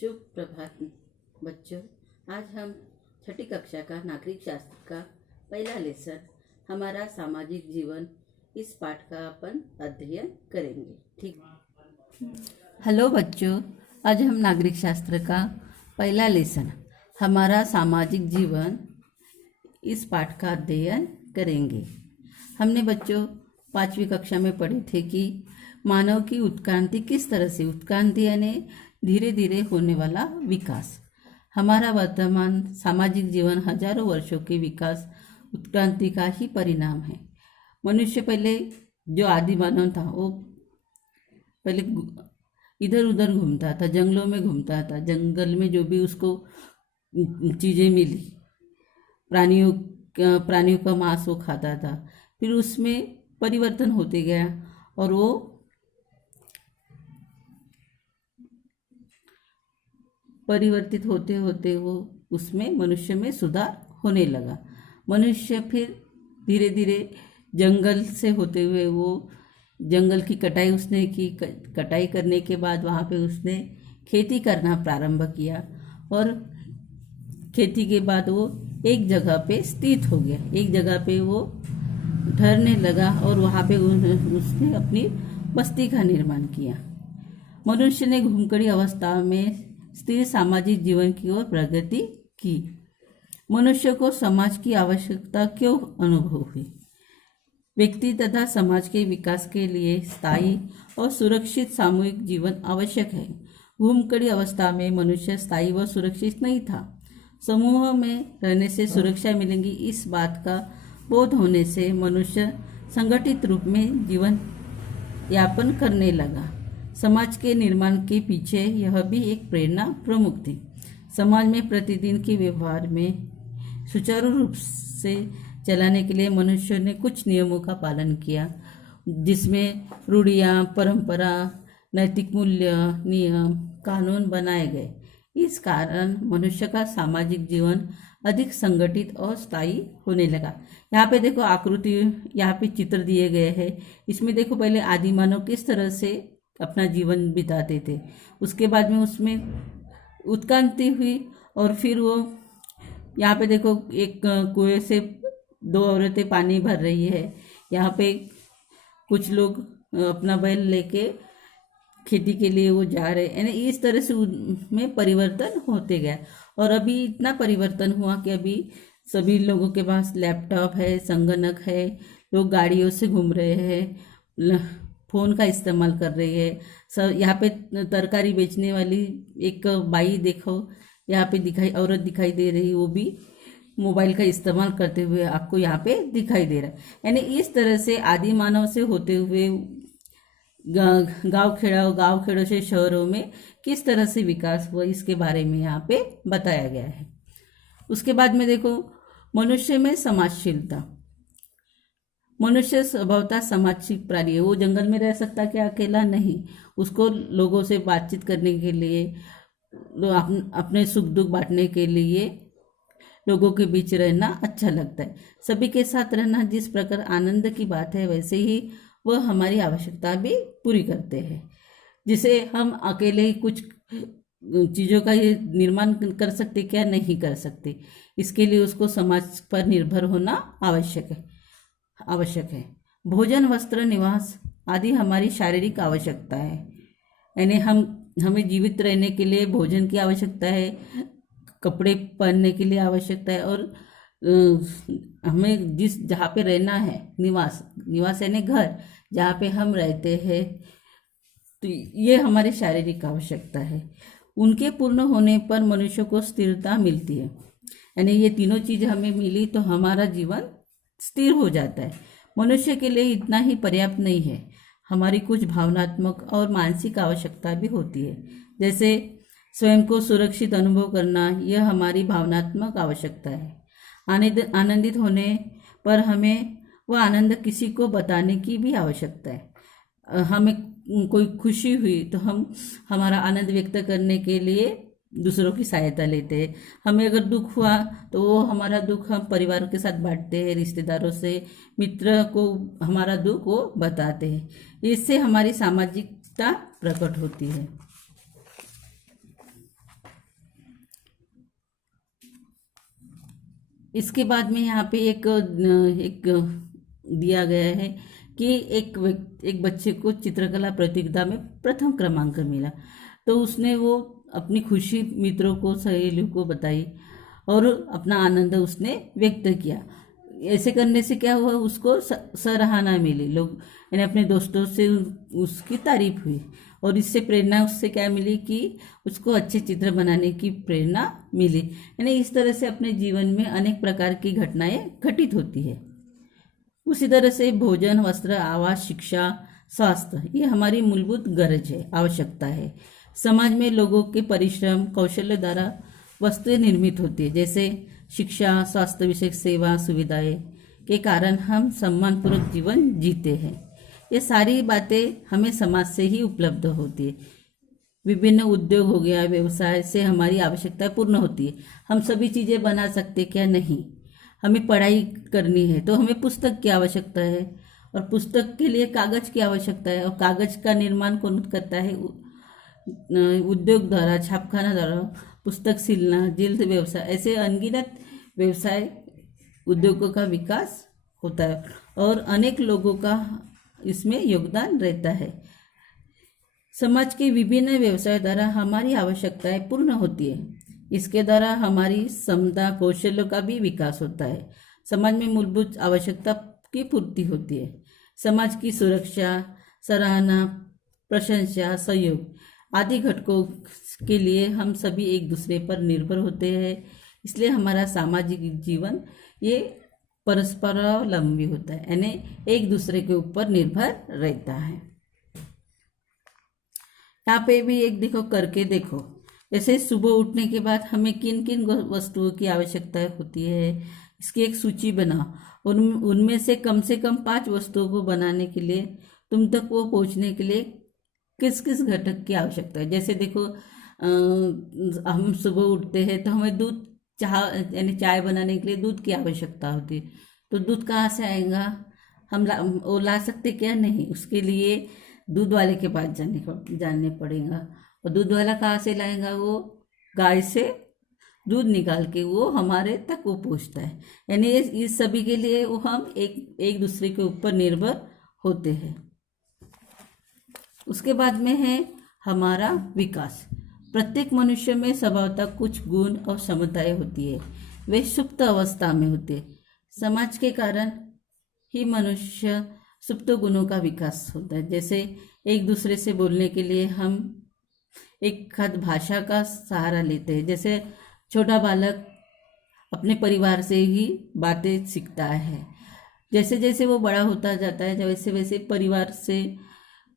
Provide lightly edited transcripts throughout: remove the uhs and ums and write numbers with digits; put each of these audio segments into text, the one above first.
शुभ प्रभात बच्चों। आज हम छठी कक्षा का नागरिक शास्त्र का पहला लेसन हमारा सामाजिक जीवन इस पाठ का अपन अध्ययन करेंगे। ठीक। हेलो बच्चों, आज हम नागरिक शास्त्र का पहला लेसन हमारा सामाजिक जीवन इस पाठ का अध्ययन करेंगे। हमने बच्चों 5वीं कक्षा में पढ़े थे कि मानव की उत्क्रांति किस तरह से, उत्क्रांति यानी धीरे धीरे होने वाला विकास। हमारा वर्तमान सामाजिक जीवन हजारों वर्षों के विकास उत्क्रांति का ही परिणाम है। मनुष्य पहले जो आदि मानव था वो पहले इधर उधर घूमता था, जंगलों में घूमता था, जंगल में जो भी उसको चीज़ें मिली, प्राणियों का मांस वो खाता था। फिर उसमें परिवर्तन होते गया और वो परिवर्तित होते होते वो उसमें मनुष्य में सुधार होने लगा। मनुष्य फिर धीरे धीरे जंगल से होते हुए वो जंगल की कटाई उसने की, कटाई करने के बाद वहाँ पे उसने खेती करना प्रारंभ किया और खेती के बाद वो एक जगह पे स्थित हो गया, एक जगह पे वो ठहरने लगा और वहाँ पे उसने अपनी बस्ती का निर्माण किया। मनुष्य ने घुमकड़ी अवस्था में स्थिर सामाजिक जीवन की ओर प्रगति की। मनुष्य को समाज की आवश्यकता क्यों अनुभव हुई? व्यक्ति तथा समाज के विकास के लिए स्थायी और सुरक्षित सामूहिक जीवन आवश्यक है। घुमकड़ी अवस्था में मनुष्य स्थायी व सुरक्षित नहीं था। समूह में रहने से सुरक्षा मिलेगी, इस बात का बोध होने से मनुष्य संगठित रूप में जीवन यापन करने लगा। समाज के निर्माण के पीछे यह भी एक प्रेरणा प्रमुख थी। समाज में प्रतिदिन के व्यवहार में सुचारू रूप से चलाने के लिए मनुष्य ने कुछ नियमों का पालन किया, जिसमें रूढ़ियाँ, परंपरा, नैतिक मूल्य, नियम, कानून बनाए गए। इस कारण मनुष्य का सामाजिक जीवन अधिक संगठित और स्थायी होने लगा। यहाँ पे देखो आकृति, यहाँ पे चित्र दिए गए हैं। इसमें देखो पहले आदि मानव किस तरह से अपना जीवन बिताते थे, उसके बाद में उसमें उत्क्रांति हुई और फिर वो यहाँ पे देखो एक कुएं से 2 औरतें पानी भर रही है। यहाँ पे कुछ लोग अपना बैल लेके खेती के लिए वो जा रहे हैं। यानी इस तरह से उनमें परिवर्तन होते गया और अभी इतना परिवर्तन हुआ कि अभी सभी लोगों के पास लैपटॉप है, संगणक है, लोग गाड़ियों से घूम रहे हैं, फ़ोन का इस्तेमाल कर रही है। सब यहाँ पे तरकारी बेचने वाली एक बाई देखो, यहाँ पे औरत दिखाई दे रही, वो भी मोबाइल का इस्तेमाल करते हुए आपको यहाँ पे दिखाई दे रहा है। यानी इस तरह से आदि मानव से होते हुए गांव खेड़ों से शहरों में किस तरह से विकास हुआ, इसके बारे में यहाँ पे बताया गया है। उसके बाद में देखो मनुष्य में समाजशीलता। मनुष्य स्वभावतः सामाजिक प्राणी है। वो जंगल में रह सकता क्या अकेला? नहीं। उसको लोगों से बातचीत करने के लिए, अपने सुख दुख बांटने के लिए लोगों के बीच रहना अच्छा लगता है। सभी के साथ रहना जिस प्रकार आनंद की बात है, वैसे ही वह हमारी आवश्यकता भी पूरी करते हैं। जिसे हम अकेले ही कुछ चीज़ों का ये निर्माण कर सकते क्या? नहीं कर सकते। इसके लिए उसको समाज पर निर्भर होना आवश्यक है। भोजन, वस्त्र, निवास आदि हमारी शारीरिक आवश्यकता है। यानी हमें जीवित रहने के लिए भोजन की आवश्यकता है, कपड़े पहनने के लिए आवश्यकता है और हमें जहाँ पे रहना है, निवास यानी घर, जहाँ पे हम रहते हैं, तो ये हमारी शारीरिक आवश्यकता है। उनके पूर्ण होने पर मनुष्य को स्थिरता मिलती है। यानी ये तीनों चीज़ हमें मिली तो हमारा जीवन स्थिर हो जाता है। मनुष्य के लिए इतना ही पर्याप्त नहीं है, हमारी कुछ भावनात्मक और मानसिक आवश्यकता भी होती है। जैसे स्वयं को सुरक्षित अनुभव करना, यह हमारी भावनात्मक आवश्यकता है। आनंदित होने पर हमें वह आनंद किसी को बताने की भी आवश्यकता है। हमें कोई खुशी हुई तो हम हमारा आनंद व्यक्त करने के लिए दूसरों की सहायता लेते हैं। हमें अगर दुख हुआ तो वो हमारा दुख हम परिवार के साथ बांटते हैं, रिश्तेदारों से, मित्र को हमारा दुख वो बताते हैं। इससे हमारी सामाजिकता प्रकट होती है। इसके बाद में यहाँ पे एक दिया गया है कि एक बच्चे को चित्रकला प्रतियोगिता में प्रथम क्रमांक मिला। तो उसने वो अपनी खुशी मित्रों को, सहेलियों को बताई और अपना आनंद उसने व्यक्त किया। ऐसे करने से क्या हुआ, उसको सराहना मिली, लोग यानी अपने दोस्तों से उसकी तारीफ हुई और इससे प्रेरणा उससे क्या मिली कि उसको अच्छे चित्र बनाने की प्रेरणा मिली। यानी इस तरह से अपने जीवन में अनेक प्रकार की घटनाएं घटित होती है। उसी तरह से भोजन, वस्त्र, आवास, शिक्षा, स्वास्थ्य ये हमारी मूलभूत गरज है, आवश्यकता है। समाज में लोगों के परिश्रम, कौशल्य द्वारा वस्तुएं निर्मित होती है, जैसे शिक्षा, स्वास्थ्य विषयक सेवा सुविधाएं के कारण हम सम्मानपूर्वक जीवन जीते हैं। ये सारी बातें हमें समाज से ही उपलब्ध होती है। विभिन्न उद्योग हो गया, व्यवसाय से हमारी आवश्यकताएं पूर्ण होती है। हम सभी चीज़ें बना सकते क्या? नहीं। हमें पढ़ाई करनी है तो हमें पुस्तक की आवश्यकता है और पुस्तक के लिए कागज की आवश्यकता है और कागज का निर्माण कौन करता है? उद्योग द्वारा, छापखाना द्वारा। पुस्तक सिलना, जिल्द व्यवसाय, ऐसे अनगिनत व्यवसाय उद्योगों का विकास होता है और अनेक लोगों का इसमें योगदान रहता है। समाज के विभिन्न व्यवसाय द्वारा हमारी आवश्यकताएं पूर्ण होती है। इसके द्वारा हमारी क्षमता, कौशल्यों का भी विकास होता है। समाज में मूलभूत आवश्यकता की पूर्ति होती है। समाज की सुरक्षा, सराहना, प्रशंसा, सहयोग आदि घटकों के लिए हम सभी एक दूसरे पर निर्भर होते हैं। इसलिए हमारा सामाजिक जीवन ये परस्परावलंबी होता है, यानी एक दूसरे के ऊपर निर्भर रहता है। यहाँ पे भी एक देखो, करके देखो। जैसे सुबह उठने के बाद हमें किन किन वस्तुओं की आवश्यकता होती है, इसकी एक सूची बनाओ। उनमें से कम 5 वस्तुओं को बनाने के लिए, तुम तक वो पहुँचने के लिए किस किस घटक की आवश्यकता है। जैसे देखो, हम सुबह उठते हैं तो हमें दूध, यानी चाय बनाने के लिए दूध की आवश्यकता होती है। तो दूध कहाँ से आएगा? हम वो ला सकते क्या? नहीं। उसके लिए दूध वाले के पास जानने पड़ेगा। और दूध वाला कहाँ से लाएगा? वो गाय से दूध निकाल के वो हमारे तक वो पहुँचता है। यानी इस सभी के लिए वो हम एक दूसरे के ऊपर निर्भर होते हैं। उसके बाद में है हमारा विकास। प्रत्येक मनुष्य में स्वभावतः कुछ गुण और क्षमताएं होती है, वे सुप्त अवस्था में होते हैं। समाज के कारण ही मनुष्य सुप्त गुणों का विकास होता है। जैसे एक दूसरे से बोलने के लिए हम एक खाद भाषा का सहारा लेते हैं। जैसे छोटा बालक अपने परिवार से ही बातें सीखता है। जैसे जैसे वो बड़ा होता जाता है, वैसे वैसे परिवार से,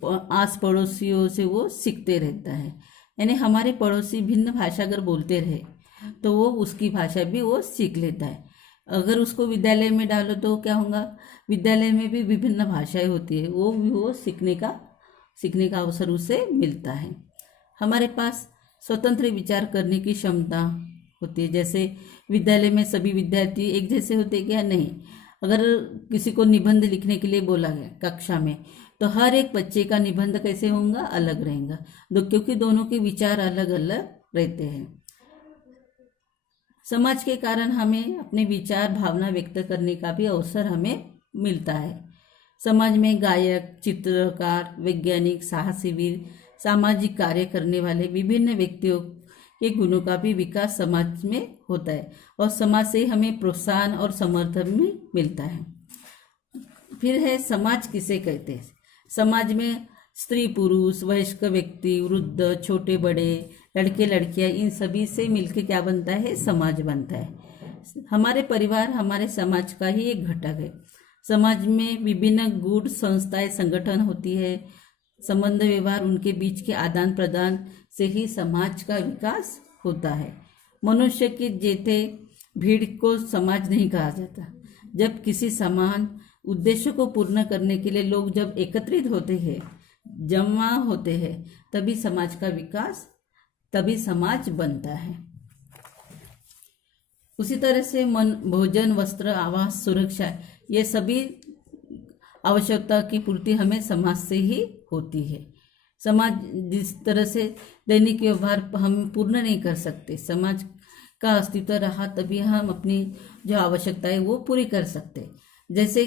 आस पड़ोसियों से वो सीखते रहता है। यानी हमारे पड़ोसी भिन्न भाषा अगर बोलते रहे तो वो उसकी भाषा भी वो सीख लेता है। अगर उसको विद्यालय में डालो तो क्या होगा? विद्यालय में भी विभिन्न भाषाएं होती है, वो सीखने का अवसर उसे मिलता है। हमारे पास स्वतंत्र विचार करने की क्षमता होती है। जैसे विद्यालय में सभी विद्यार्थी एक जैसे होते क्या? नहीं। अगर किसी को निबंध लिखने के लिए बोला गया कक्षा में, तो हर एक बच्चे का निबंध कैसे होगा? अलग रहेगा, क्योंकि दोनों के विचार अलग अलग रहते हैं। समाज के कारण हमें अपने विचार, भावना व्यक्त करने का भी अवसर हमें मिलता है। समाज में गायक, चित्रकार, वैज्ञानिक, साहसीवीर, सामाजिक कार्य करने वाले विभिन्न व्यक्तियों के गुणों का भी विकास समाज में होता है और समाज से हमें प्रोत्साहन और समर्थन भी मिलता है। फिर है समाज किसे कहते हैं? समाज में स्त्री, पुरुष, वयस्क व्यक्ति, वृद्ध, छोटे बड़े, लड़के लड़कियां, इन सभी से मिलकर क्या बनता है? समाज बनता है। हमारे परिवार हमारे समाज का ही एक घटक है। समाज में विभिन्न गुण, संस्थाएं, संगठन होती है। संबंध व्यवहार, उनके बीच के आदान प्रदान से ही समाज का विकास होता है। मनुष्य के जेते भीड़ को समाज नहीं कहा जाता। जब किसी समान उद्देश्य को पूर्ण करने के लिए लोग जब एकत्रित होते हैं, जमा होते हैं, तभी समाज का विकास, तभी समाज बनता है। उसी तरह से भोजन, वस्त्र, आवास, सुरक्षा, ये सभी आवश्यकता की पूर्ति हमें समाज से ही होती है। समाज जिस तरह से दैनिक व्यवहार हम पूर्ण नहीं कर सकते, समाज का अस्तित्व रहा तभी हम अपनी जो आवश्यकता है वो पूरी कर सकते हैं। जैसे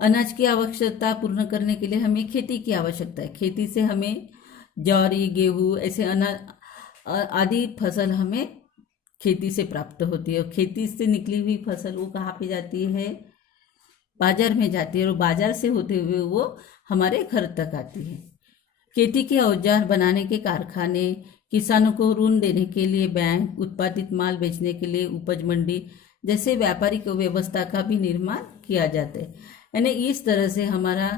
अनाज की आवश्यकता पूर्ण करने के लिए हमें खेती की आवश्यकता है। खेती से हमें ज्वारी, गेहूँ ऐसे अनाज आदि फसल हमें खेती से प्राप्त होती है। और खेती से निकली हुई फसल वो कहाँ पे जाती है? बाजार में जाती है, और बाजार से होते हुए वो हमारे घर तक आती है। खेती के औजार बनाने के कारखाने, किसानों को ऋण देने के लिए बैंक, उत्पादित माल बेचने के लिए उपज मंडी जैसे व्यापारिक व्यवस्था का भी निर्माण किया जाता है। यानी इस तरह से हमारा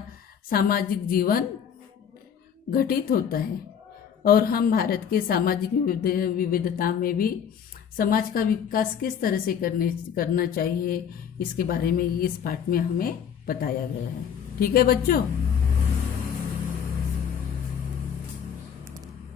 सामाजिक जीवन घटित होता है। और हम भारत के सामाजिक विविधता में भी समाज का विकास किस तरह से करना चाहिए, इसके बारे में इस पाठ में हमें बताया गया है। ठीक है बच्चों।